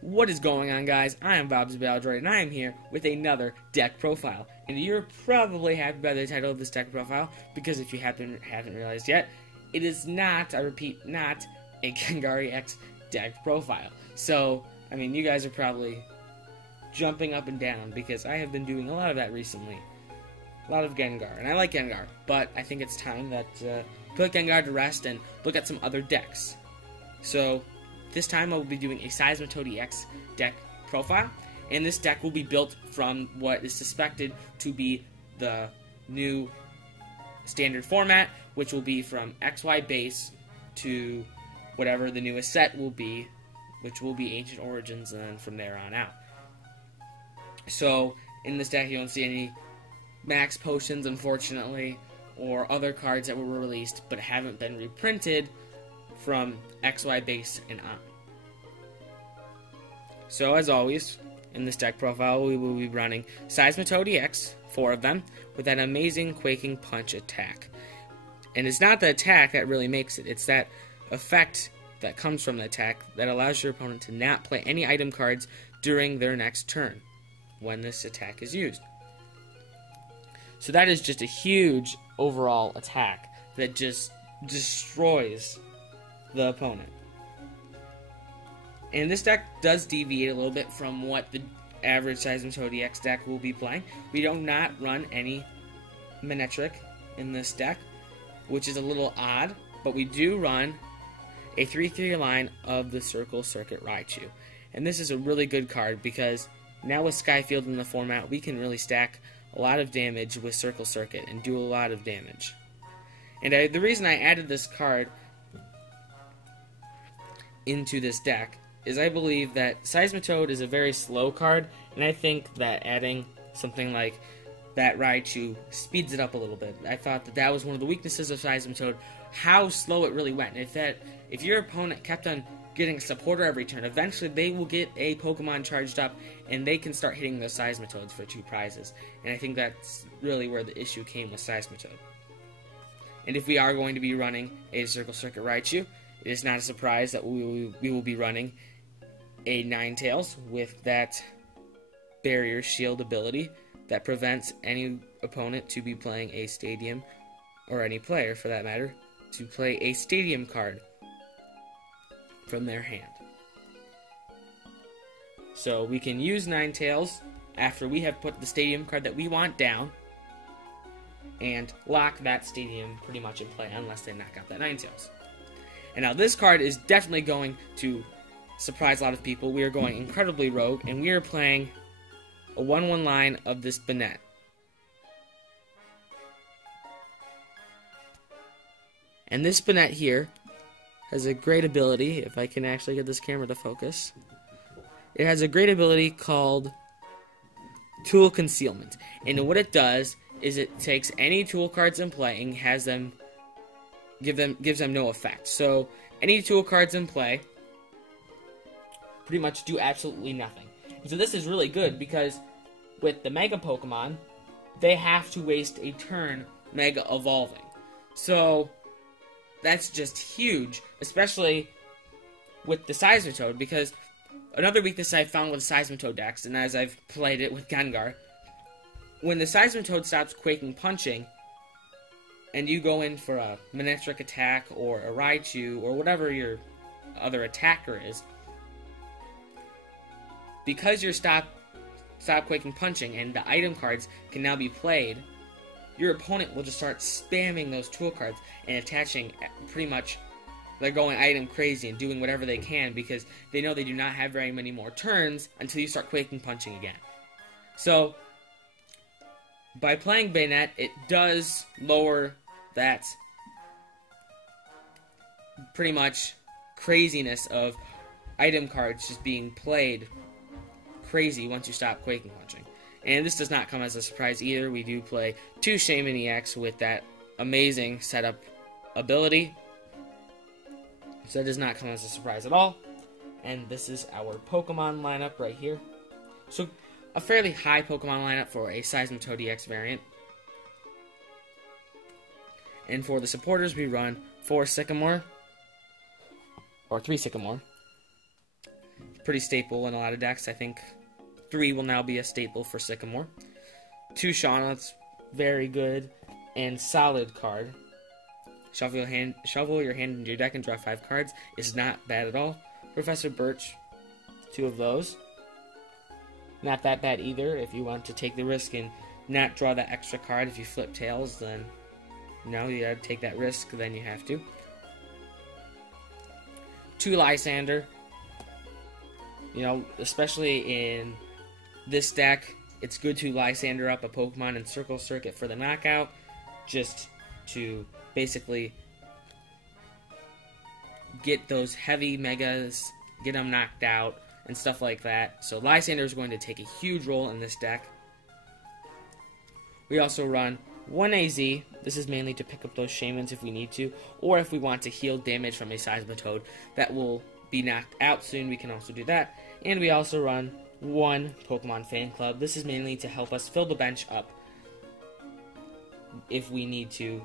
What is going on, guys? I am Bob's Baldroid, and I am here with another deck profile. And you're probably happy by the title of this deck profile, because if you haven't realized yet, it is not, I repeat, not a Gengar EX deck profile. So, I mean, you guys are probably jumping up and down, because I have been doing a lot of that recently. A lot of Gengar, and I like Gengar, but I think it's time that put Gengar to rest and look at some other decks. So, this time I will be doing a Seisimitoad EX deck profile, and this deck will be built from what is suspected to be the new standard format, which will be from XY base to whatever the newest set will be, which will be Ancient Origins, and then from there on out. So, in this deck you don't see any max potions, unfortunately, or other cards that were released but haven't been reprinted from XY base and on. So, as always, in this deck profile, we will be running Seisimitoad EX, 4 of them, with that amazing Quaking Punch attack. And it's not the attack that really makes it, it's that effect that comes from the attack that allows your opponent to not play any item cards during their next turn when this attack is used. So that is just a huge overall attack that just destroys the opponent. And this deck does deviate a little bit from what the average Seisimitoad EX deck will be playing. We do not run any Manectric in this deck, which is a little odd, but we do run a 3/3 line of the Circle Circuit Raichu. And this is a really good card because now with Skyfield in the format, we can really stack a lot of damage with Circle Circuit and do a lot of damage. And the reason I added this card into this deck is I believe that Seisimitoad is a very slow card, and I think that adding something like that Raichu speeds it up a little bit. I thought that that was one of the weaknesses of Seisimitoad, how slow it really went. If your opponent kept on getting a supporter every turn, eventually they will get a Pokemon charged up, and they can start hitting those Seisimitoads for 2 prizes. And I think that's really where the issue came with Seisimitoad. And if we are going to be running a Circle Circuit Raichu, it is not a surprise that we will be running a Ninetales with that Barrier Shield ability that prevents any opponent to be playing a Stadium, or any player for that matter, to play a Stadium card from their hand. So we can use Ninetales after we have put the Stadium card that we want down and lock that Stadium pretty much in play unless they knock out that Ninetales. And now this card is definitely going to surprise a lot of people. We are going incredibly rogue, and we are playing a 1/1 line of this Banette. And this Banette here has a great ability, if I can actually get this camera to focus. It has a great ability called Tool Concealment. And what it does is it takes any tool cards in play and has them gives them no effect. So any tool cards in play pretty much do absolutely nothing. So this is really good because with the Mega Pokemon, they have to waste a turn Mega Evolving. So that's just huge, especially with the Seisimitoad, because another weakness I've found with Seisimitoad decks, and as I've played it with Gengar, when the Seisimitoad stops Quaking Punching, and you go in for a Manectric attack, or a Raichu, or whatever your other attacker is, because you're stop Quaking Punching, and the item cards can now be played, your opponent will just start spamming those tool cards and attaching pretty much, they're going item crazy and doing whatever they can because they know they do not have very many more turns until you start Quaking Punching again. So, by playing Banette, it does lower that pretty much craziness of item cards just being played crazy once you stop Quaking Punching. And this does not come as a surprise either. We do play 2 Shaymin EX with that amazing setup ability. So that does not come as a surprise at all. And this is our Pokemon lineup right here. So a fairly high Pokemon lineup for a Seisimitoad EX variant. And for the supporters, we run 4 Sycamore, or 3 Sycamore, pretty staple in a lot of decks. I think 3 will now be a staple for Sycamore. 2 Shaunauts, very good and solid card. Shuffle your hand into your deck and draw 5 cards is not bad at all. Professor Birch, 2 of those. Not that bad either. If you want to take the risk and not draw that extra card, if you flip tails, then no, you gotta take that risk, then you have to. 2 Lysander. You know, especially in this deck, it's good to Lysander up a Pokemon in Circle Circuit for the knockout, just to basically get those heavy megas, get them knocked out, and stuff like that. So Lysander is going to take a huge role in this deck. We also run 1 AZ. This is mainly to pick up those Shaymins if we need to, or if we want to heal damage from a Seisimitoad that will be knocked out soon, we can also do that. And we also run 1 Pokemon Fan Club. This is mainly to help us fill the bench up if we need to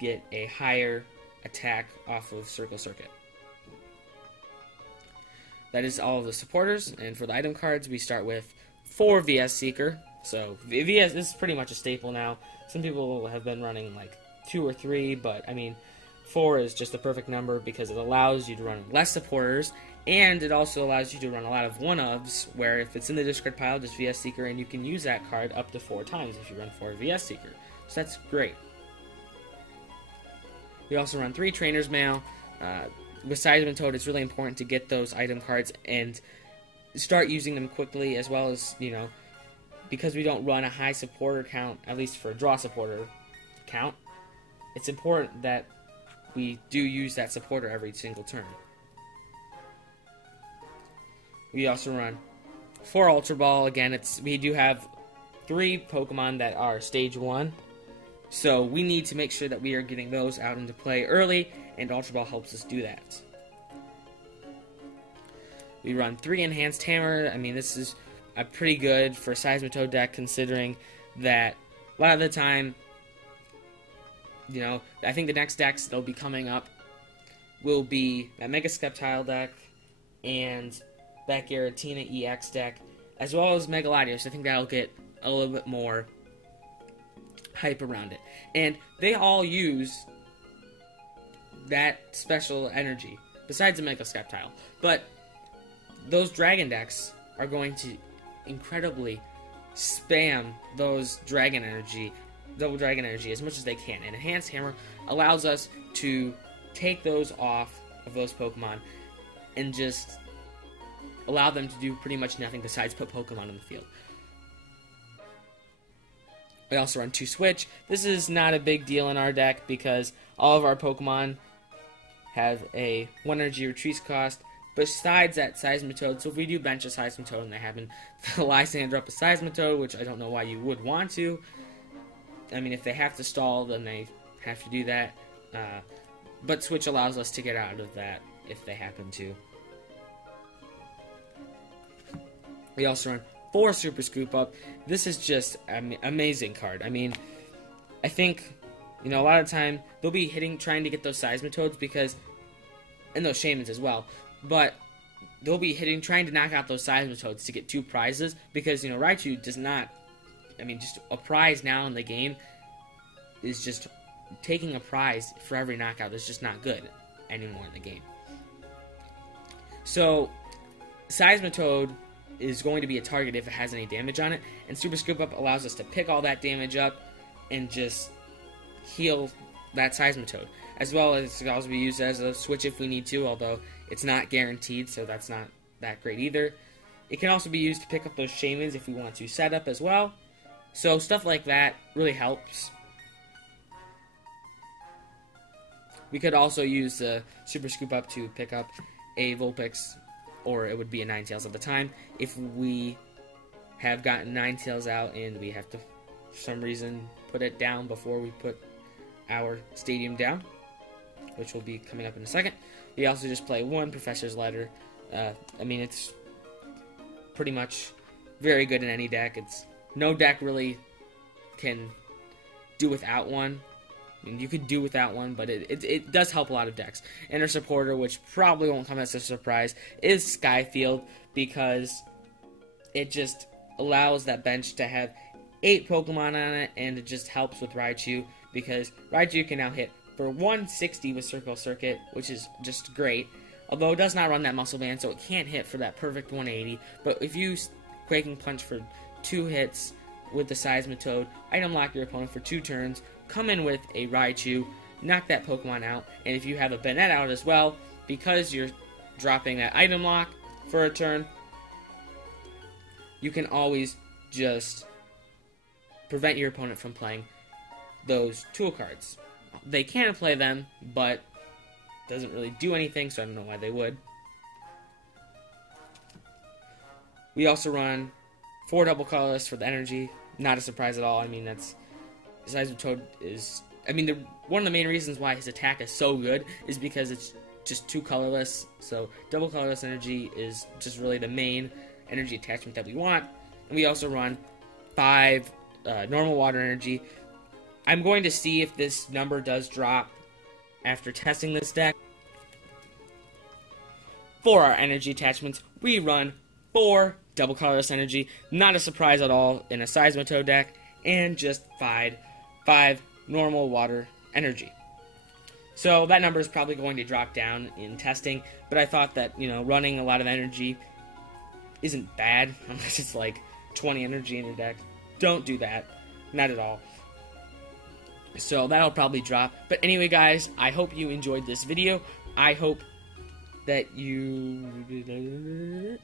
get a higher attack off of Circle Circuit. That is all of the supporters, and for the item cards, we start with 4 VS Seeker. So VS is pretty much a staple now. Some people have been running like 2 or 3, but I mean 4 is just the perfect number because it allows you to run less supporters, and it also allows you to run a lot of 1-ofs, where if it's in the discard pile, just VS Seeker, and you can use that card up to 4 times if you run 4 VS Seeker. So that's great. We also run 3 Trainer's Mail. With Seisimitoad, it's really important to get those item cards and start using them quickly, as well as, you know, because we don't run a high supporter count, at least for a draw supporter count, it's important that we do use that supporter every single turn. We also run 4 Ultra Ball. Again, we do have 3 Pokemon that are Stage 1, so we need to make sure that we are getting those out into play early, and Ultra Ball helps us do that. We run 3 Enhanced Hammer. I mean, this is pretty good for a Seisimitoad deck, considering that a lot of the time, you know, I think the next decks that'll be coming up will be that Mega Sceptile deck and that Giratina EX deck, as well as Mega Latios. I think that'll get a little bit more hype around it. And they all use that special energy, besides the Mega Sceptile. But those Dragon decks are going to incredibly spam those double Dragon Energy as much as they can. And Enhanced Hammer allows us to take those off of those Pokemon and just allow them to do pretty much nothing besides put Pokemon on the field. We also run 2 Switch. This is not a big deal in our deck because all of our Pokemon have a 1 energy retreat cost besides that Seisimitoad. So if we do bench a Seisimitoad and they happen to Lysander up a Seisimitoad, which I don't know why you would want to. I mean, if they have to stall, then they have to do that. But Switch allows us to get out of that if they happen to. We also run 4 Super Scoop Up. This is just an amazing card. I mean, I think, you know, a lot of time they'll be trying to get those Seisimitoads because, and those Shaymins as well, but they'll be trying to knock out those Seisimitoads to get 2 prizes because, you know, Raichu does not, I mean, just a prize now in the game is just taking a prize for every knockout is just not good anymore in the game. So, Seisimitoad is going to be a target if it has any damage on it, and Super Scoop Up allows us to pick all that damage up and just heal that Seisimitoad, as well as it can also be used as a switch if we need to, although it's not guaranteed, so that's not that great either. It can also be used to pick up those Shaymins if we want to set up as well, so stuff like that really helps. We could also use the Super Scoop Up to pick up a Vulpix, or it would be a Ninetales at the time, if we have gotten Ninetales out and we have to, for some reason, put it down before we put our stadium down, which will be coming up in a second. We also just play 1 Professor's Letter. I mean, it's pretty much very good in any deck. No deck really can do without one. mean, you could do without one, but it does help a lot of decks. And our supporter, which probably won't come as a surprise, is Skyfield, because it just allows that bench to have 8 Pokemon on it, and it just helps with Raichu, because Raichu can now hit for 160 with Circle Circuit, which is just great. Although it does not run that Muscle Band, so it can't hit for that perfect 180. But if you Quaking Punch for 2 hits with the Seisimitoad, item lock your opponent for 2 turns, come in with a Raichu, knock that Pokemon out, and if you have a Banette out as well, because you're dropping that item lock for a turn, you can always just prevent your opponent from playing those tool cards. They can play them, but it doesn't really do anything, so I don't know why they would. We also run 4 double colorless for the energy. Not a surprise at all. I mean, that's Seisimitoad is. I mean, one of the main reasons why his attack is so good is because it's just 2 colorless. So double colorless energy is just really the main energy attachment that we want. And we also run 5 normal water energy. I'm going to see if this number does drop after testing this deck. For our energy attachments, we run 4 double colorless energy, not a surprise at all in a Seisimitoad deck, and just 5 normal water energy. So that number is probably going to drop down in testing, but I thought that, you know, running a lot of energy isn't bad, unless it's like 20 energy in your deck. Don't do that. Not at all. So that'll probably drop. But anyway, guys, I hope you enjoyed this video. I hope that you...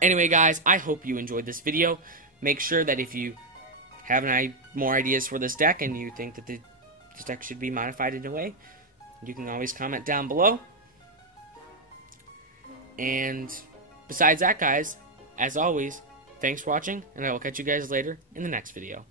Anyway, guys, I hope you enjoyed this video. Make sure that if you have more ideas for this deck and you think that this deck should be modified in a way, you can always comment down below. And besides that, guys, as always, thanks for watching, and I will catch you guys later in the next video.